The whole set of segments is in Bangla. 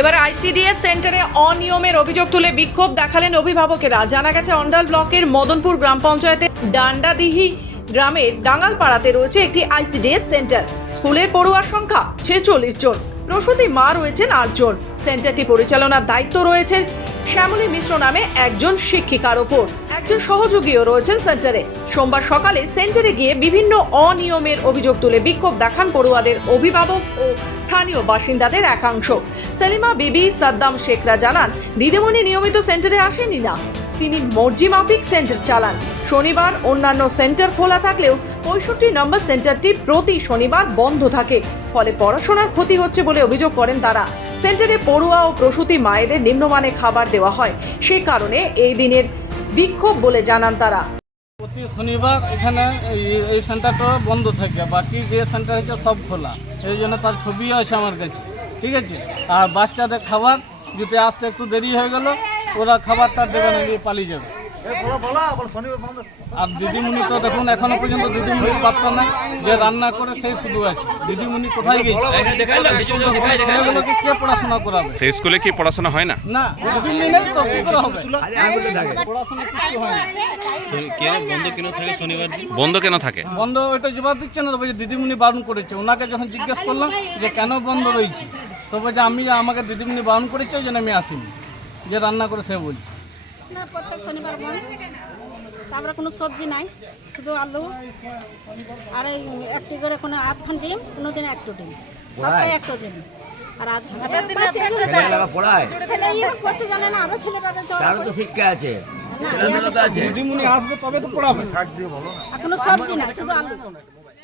এবার আইসিডিএস সেন্টারে অনিয়মের অভিযোগ তুলে বিক্ষোভ দেখালেন অভিভাবকেরা। জানা গেছে অন্ডাল ব্লকের মদনপুর গ্রাম পঞ্চায়েতের ডান্ডাদিহি গ্রামের ডাঙ্গালপাড়াতে রয়েছে একটি আইসিডিএস সেন্টার। স্কুলের পড়ুয়ার সংখ্যা 46 জন, প্রসূতি মা রয়েছেন 8 জন। সেন্টারটি পরিচালনার দায়িত্ব রয়েছে শ্যামলী মিশ্র নামে একজন শিক্ষিকার ওপর। একজন সহযোগীও রয়েছেন সেন্টারে। সোমবার সকালে সেন্টারে গিয়ে বিভিন্ন অনিয়মের অভিযোগ তুলে বিক্ষোভ দেখান পড়ুয়াদের অভিভাবক ও স্থানীয় বাসিন্দাদের একাংশ। সেলিমা বিবি সাদ্দাম শেখরা জানান, দিদিমণি নিয়মিত সেন্টারে আসেনি না, তিনি মর্জি মাফিক সেন্টার চালান। শনিবার অন্যান্য সেন্টার খোলা থাকলেও 65 নম্বর সেন্টারটি প্রতি শনিবার বন্ধ থাকে, ফলে পড়াশোনার ক্ষতি হচ্ছে বলে অভিযোগ করেন তারা। সেন্টারে পড়ুয়া ও প্রসূতি মায়েদের নিম্নমানের খাবার দেওয়া হয়, সে কারণে এই দিনের বিক্ষোভ বলে জানান তারা। প্রতি শনিবার এখানে এই সেন্টারটা বন্ধ থাকে, বাকি যে সেন্টার আছে সব খোলা। এই জন্য তার ছবি আছে আমার কাছে, ঠিক আছে। আর বাচ্চাদের খাবার যদি আসতে একটু দেরি হয়ে গেল, ওরা খাবারটা দেবে না, দিয়ে পালিয়ে যাবে। আর দিদিমণি তো দেখুন এখনো পর্যন্ত দিদিমণির বার্তা নাই, যে রান্না করে সেই শুধু আছে। দিদিমণি কোথায় গেছে? ছেলেগুলোকে কে পড়াশোনা করাবে? সেই স্কুলে কি পড়াশোনা হয় না? না, দিদিমণি নেই তো কি করে হবে? পড়াশোনা কিছু হয় না। বন্ধ কেন থাকে? বন্ধ ওইটা জবাব দিচ্ছে না, তবে যে দিদিমণি বারণ করেছে। ওনাকে যখন জিজ্ঞেস করলাম যে কেন বন্ধ রয়েছে, তবে যে আমাকে দিদিমণি বারণ করেছে, ওই জন্য আমি আসিনি, যে রান্না করে সে বলছে। না, প্রত্যেক শনিবার বন্ধ। তারপরে কোনো সবজি নাই, শুধু আলু আর এই একটি করে কোনো আধখান ডিম, কোনো দিন একটু ডিম, সপ্তাহে একটু ডিম। আর করতে জানে না, আরো ছেলেরা তো শিক্ষা আছে, দিদিমণি আসবে তবে তো পড়াবে। কোনো সবজি নাই, শুধু আলু।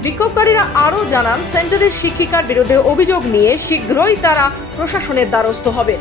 বিক্ষোভকারীরা আরও জানান, সেন্টারের শিক্ষিকার বিরুদ্ধে অভিযোগ নিয়ে শীঘ্রই তারা প্রশাসনের দ্বারস্থ হবে।